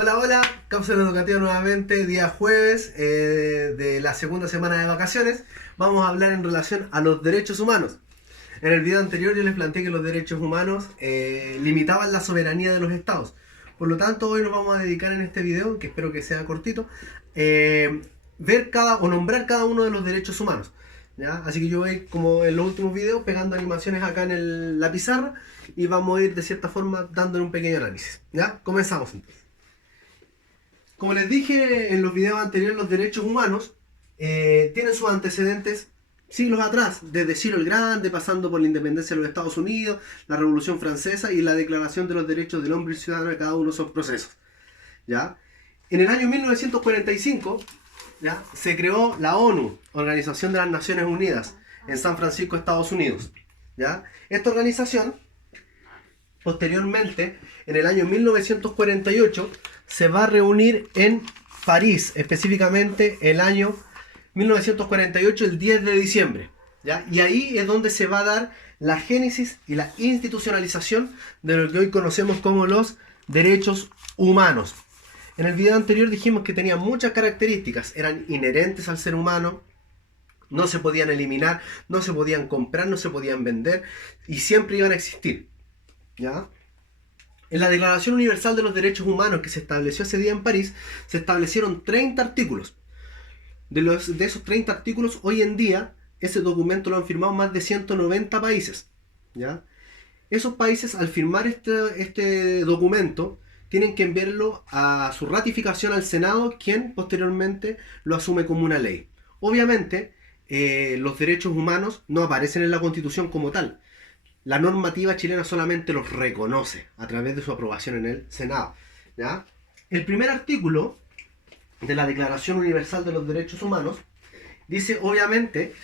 Hola, hola, cápsula educativa nuevamente, día jueves de la segunda semana de vacaciones. Vamos a hablar en relación a los derechos humanos. En el video anterior yo les planteé que los derechos humanos limitaban la soberanía de los estados. Por lo tanto, hoy nos vamos a dedicar en este video, que espero que sea cortito, ver o nombrar cada uno de los derechos humanos. ¿Ya? Así que yo voy, como en los últimos videos, pegando animaciones acá en la pizarra y vamos a ir de cierta forma dándole un pequeño análisis. ¿Ya? Comenzamos entonces. Como les dije en los videos anteriores, los derechos humanos tienen sus antecedentes siglos atrás, desde Ciro el Grande, pasando por la independencia de los Estados Unidos, la Revolución Francesa y la Declaración de los Derechos del Hombre y Ciudadano de cada uno de esos procesos. ¿Ya? En el año 1945, ¿ya?, se creó la ONU, Organización de las Naciones Unidas, en San Francisco, Estados Unidos. ¿Ya? Esta organización, posteriormente, en el año 1948, se va a reunir en París, específicamente el año 1948, el 10 de diciembre. ¿Ya? Y ahí es donde se va a dar la génesis y la institucionalización de lo que hoy conocemos como los derechos humanos. En el video anterior dijimos que tenían muchas características, eran inherentes al ser humano, no se podían eliminar, no se podían comprar, no se podían vender y siempre iban a existir. ¿Ya? En la Declaración Universal de los Derechos Humanos que se estableció ese día en París, se establecieron 30 artículos. De esos 30 artículos, hoy en día, ese documento lo han firmado más de 190 países. ¿Ya? Esos países, al firmar este documento, tienen que enviarlo a su ratificación al Senado, quien posteriormente lo asume como una ley. Obviamente, los derechos humanos no aparecen en la Constitución como tal. La normativa chilena solamente los reconoce a través de su aprobación en el Senado. ¿Ya? El primer artículo de la Declaración Universal de los Derechos Humanos dice, obviamente,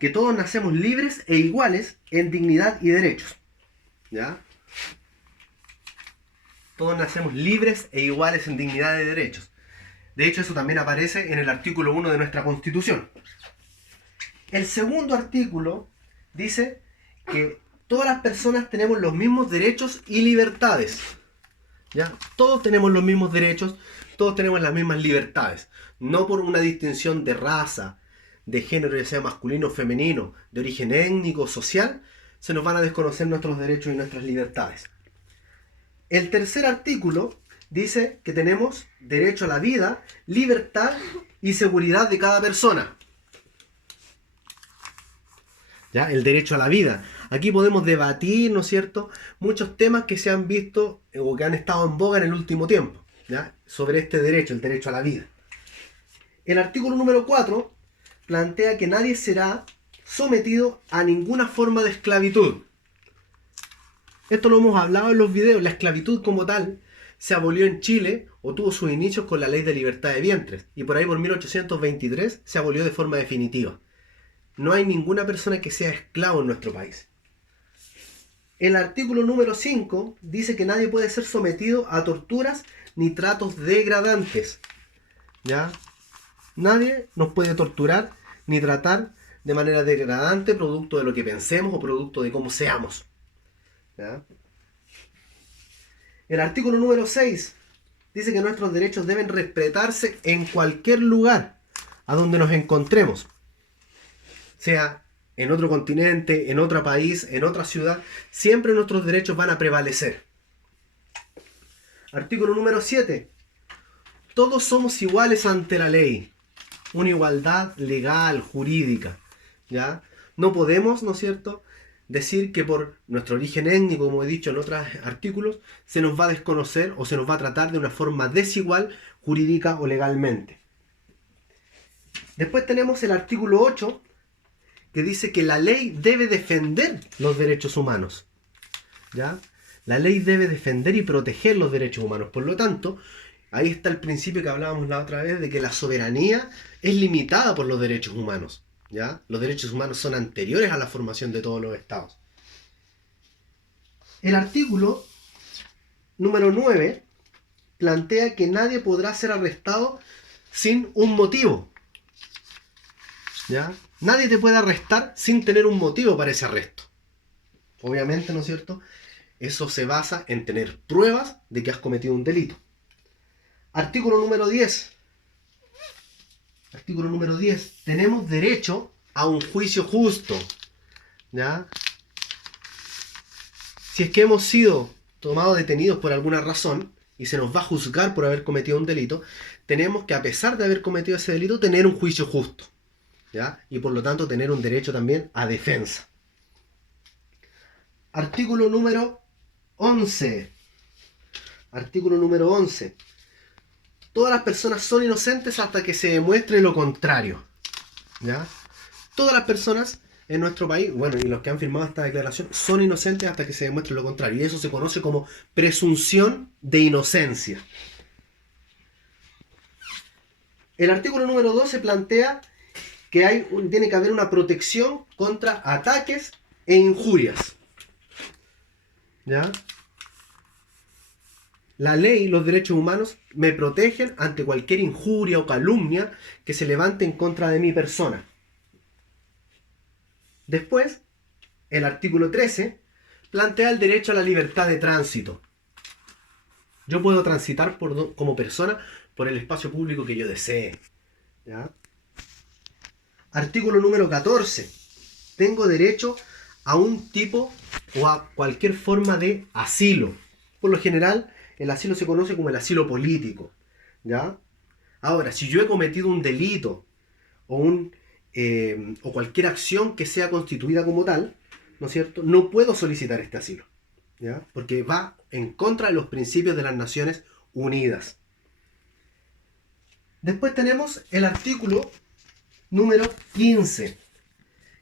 que todos nacemos libres e iguales en dignidad y derechos. ¿Ya? Todos nacemos libres e iguales en dignidad y derechos. De hecho, eso también aparece en el artículo 1 de nuestra Constitución. El segundo artículo dice que todas las personas tenemos los mismos derechos y libertades. ¿Ya? Todos tenemos los mismos derechos, todos tenemos las mismas libertades. No por una distinción de raza, de género, ya sea masculino o femenino, de origen étnico o social, se nos van a desconocer nuestros derechos y nuestras libertades. El tercer artículo dice que tenemos derecho a la vida, libertad y seguridad de cada persona. ¿Ya? El derecho a la vida. Aquí podemos debatir, ¿no es cierto?, muchos temas que se han visto o que han estado en boga en el último tiempo, ¿ya?, sobre este derecho, el derecho a la vida. El artículo número 4 plantea que nadie será sometido a ninguna forma de esclavitud. Esto lo hemos hablado en los videos. La esclavitud como tal se abolió en Chile o tuvo sus inicios con la Ley de Libertad de Vientres y por ahí por 1823 se abolió de forma definitiva. No hay ninguna persona que sea esclavo en nuestro país. El artículo número 5 dice que nadie puede ser sometido a torturas ni tratos degradantes. ¿Ya? Nadie nos puede torturar ni tratar de manera degradante producto de lo que pensemos o producto de cómo seamos. ¿Ya? El artículo número 6 dice que nuestros derechos deben respetarse en cualquier lugar a donde nos encontremos. Sea en otro continente, en otro país, en otra ciudad, siempre nuestros derechos van a prevalecer. Artículo número 7. Todos somos iguales ante la ley. Una igualdad legal, jurídica. ¿Ya? No podemos, ¿no es cierto?, decir que por nuestro origen étnico, como he dicho en otros artículos, se nos va a desconocer o se nos va a tratar de una forma desigual, jurídica o legalmente. Después tenemos el artículo 8, que dice que la ley debe defender los derechos humanos. ¿Ya? La ley debe defender y proteger los derechos humanos. Por lo tanto, ahí está el principio que hablábamos la otra vez de que la soberanía es limitada por los derechos humanos. ¿Ya? Los derechos humanos son anteriores a la formación de todos los estados. El artículo número 9 plantea que nadie podrá ser arrestado sin un motivo. ¿Ya? Nadie te puede arrestar sin tener un motivo para ese arresto. Obviamente, ¿no es cierto?, eso se basa en tener pruebas de que has cometido un delito. Artículo número 10. Artículo número 10. Tenemos derecho a un juicio justo. ¿Ya? Si es que hemos sido tomados detenidos por alguna razón y se nos va a juzgar por haber cometido un delito, tenemos que, a pesar de haber cometido ese delito, tener un juicio justo. ¿Ya? Y por lo tanto tener un derecho también a defensa. Artículo número 11. Artículo número 11. Todas las personas son inocentes hasta que se demuestre lo contrario. ¿Ya? Todas las personas en nuestro país, bueno, y los que han firmado esta declaración, son inocentes hasta que se demuestre lo contrario. Y eso se conoce como presunción de inocencia. El artículo número 12 plantea que tiene que haber una protección contra ataques e injurias. ¿Ya? La ley y los derechos humanos me protegen ante cualquier injuria o calumnia que se levante en contra de mi persona. Después, el artículo 13 plantea el derecho a la libertad de tránsito. Yo puedo transitar como persona por el espacio público que yo desee. ¿Ya? Artículo número 14. Tengo derecho a un tipo o a cualquier forma de asilo. Por lo general, el asilo se conoce como el asilo político. ¿Ya? Ahora, si yo he cometido un delito o cualquier acción que sea constituida como tal, ¿no es cierto?, no puedo solicitar este asilo. ¿Ya? Porque va en contra de los principios de las Naciones Unidas. Después tenemos el artículo número 15.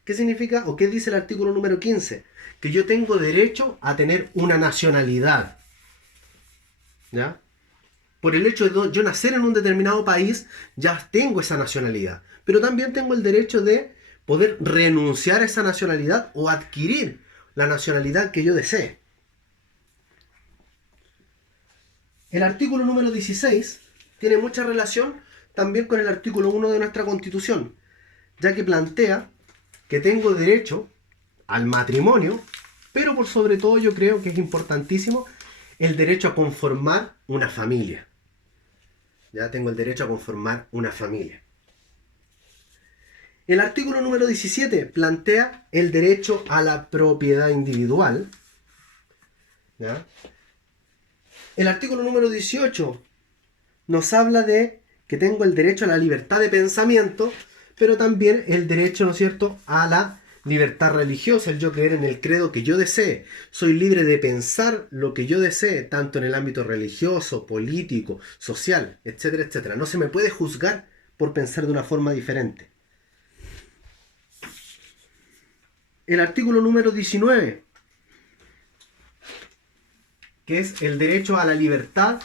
¿Qué significa o qué dice el artículo número 15? Que yo tengo derecho a tener una nacionalidad. ¿Ya? Por el hecho de yo nacer en un determinado país, ya tengo esa nacionalidad. Pero también tengo el derecho de poder renunciar a esa nacionalidad o adquirir la nacionalidad que yo desee. El artículo número 16 tiene mucha relación también con el artículo 1 de nuestra Constitución, ya que plantea que tengo derecho al matrimonio, pero por sobre todo yo creo que es importantísimo el derecho a conformar una familia. Ya tengo el derecho a conformar una familia. El artículo número 17 plantea el derecho a la propiedad individual. ¿Ya? El artículo número 18 nos habla de que tengo el derecho a la libertad de pensamiento, pero también el derecho, ¿no es cierto?, a la libertad religiosa, el yo creer en el credo que yo desee. Soy libre de pensar lo que yo desee, tanto en el ámbito religioso, político, social, etcétera, etcétera. No se me puede juzgar por pensar de una forma diferente. El artículo número 19, que es el derecho a la libertad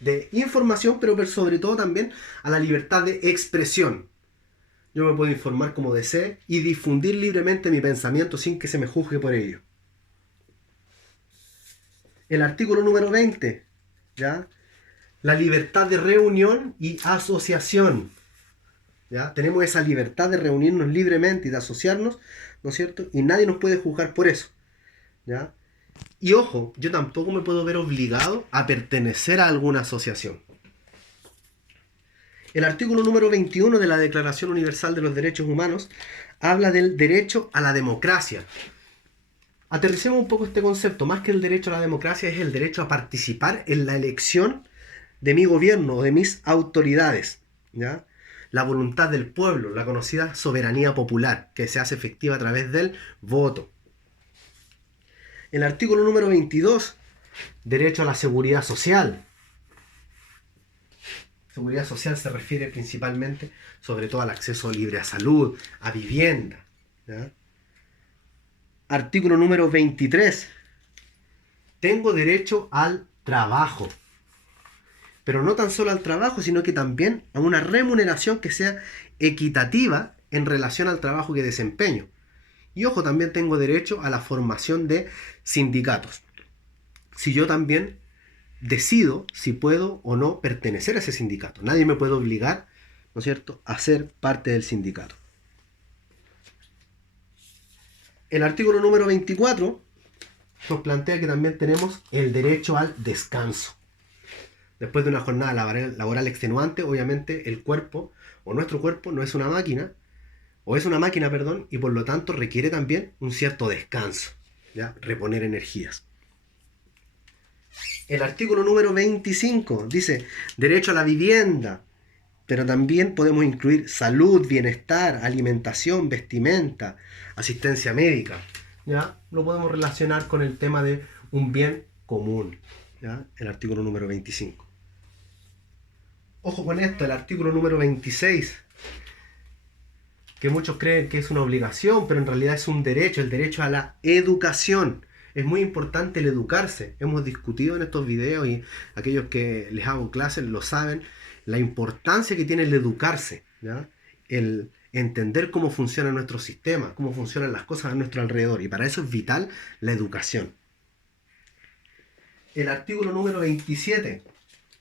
de información, pero sobre todo también a la libertad de expresión. Yo me puedo informar como desee y difundir libremente mi pensamiento sin que se me juzgue por ello. El artículo número 20, ¿ya? La libertad de reunión y asociación. ¿Ya? Tenemos esa libertad de reunirnos libremente y de asociarnos, ¿no es cierto? Y nadie nos puede juzgar por eso. ¿Ya? Y ojo, yo tampoco me puedo ver obligado a pertenecer a alguna asociación. El artículo número 21 de la Declaración Universal de los Derechos Humanos habla del derecho a la democracia. Aterricemos un poco este concepto. Más que el derecho a la democracia es el derecho a participar en la elección de mi gobierno o de mis autoridades. ¿Ya? La voluntad del pueblo, la conocida soberanía popular, que se hace efectiva a través del voto. El artículo número 22, derecho a la seguridad social. Seguridad social se refiere principalmente, sobre todo al acceso libre a salud, a vivienda. ¿Ya? Artículo número 23. Tengo derecho al trabajo. Pero no tan solo al trabajo, sino que también a una remuneración que sea equitativa en relación al trabajo que desempeño. Y ojo, también tengo derecho a la formación de sindicatos. Si yo también decido si puedo o no pertenecer a ese sindicato. Nadie me puede obligar, ¿no es cierto?, a ser parte del sindicato. El artículo número 24 nos plantea que también tenemos el derecho al descanso. Después de una jornada laboral extenuante, obviamente el cuerpo, o nuestro cuerpo, no es una máquina, o es una máquina, perdón, y por lo tanto requiere también un cierto descanso, ¿ya? Reponer energías. El artículo número 25 dice, derecho a la vivienda, pero también podemos incluir salud, bienestar, alimentación, vestimenta, asistencia médica. ¿Ya? Lo podemos relacionar con el tema de un bien común. ¿Ya? El artículo número 25. Ojo con esto, el artículo número 26, que muchos creen que es una obligación, pero en realidad es un derecho, el derecho a la educación. Es muy importante el educarse. Hemos discutido en estos videos y aquellos que les hago clases lo saben, la importancia que tiene el educarse, ¿ya? El entender cómo funciona nuestro sistema, cómo funcionan las cosas a nuestro alrededor. Y para eso es vital la educación. El artículo número 27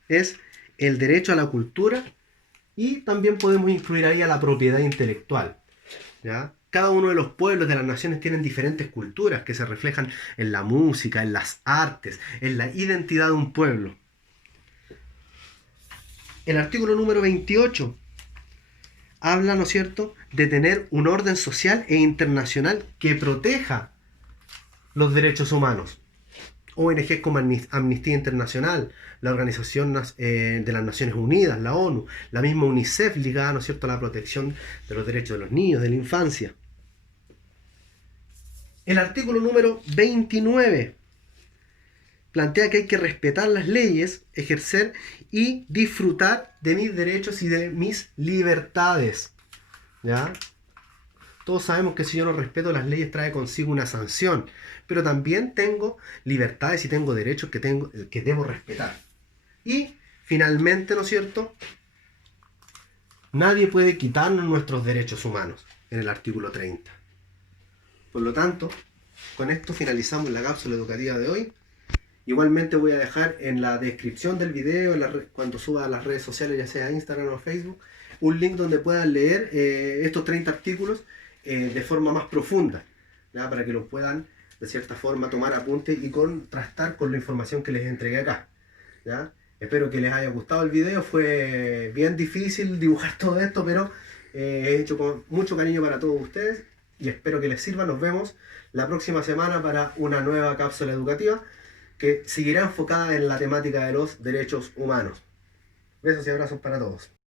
es el derecho a la cultura y también podemos incluir ahí a la propiedad intelectual, ¿ya? Cada uno de los pueblos de las naciones tienen diferentes culturas que se reflejan en la música, en las artes, en la identidad de un pueblo. El artículo número 28 habla, ¿no es cierto?, de tener un orden social e internacional que proteja los derechos humanos. ONG como Amnistía Internacional, la Organización de las Naciones Unidas, la ONU, la misma UNICEF ligada, ¿no es cierto?, a la protección de los derechos de los niños, de la infancia. El artículo número 29 plantea que hay que respetar las leyes, ejercer y disfrutar de mis derechos y de mis libertades. ¿Ya? Todos sabemos que si yo no respeto las leyes trae consigo una sanción, pero también tengo libertades y tengo derechos que debo respetar. Y finalmente, ¿no es cierto?, nadie puede quitarnos nuestros derechos humanos, en el artículo 30. Por lo tanto, con esto finalizamos la cápsula educativa de hoy. Igualmente voy a dejar en la descripción del video, cuando suba a las redes sociales, ya sea Instagram o Facebook, un link donde puedan leer estos 30 artículos de forma más profunda, ¿ya? Para que lo puedan, de cierta forma, tomar apunte y contrastar con la información que les entregué acá, ¿ya? Espero que les haya gustado el video. Fue bien difícil dibujar todo esto, pero he hecho con mucho cariño para todos ustedes y espero que les sirva. Nos vemos la próxima semana para una nueva cápsula educativa que seguirá enfocada en la temática de los derechos humanos. Besos y abrazos para todos.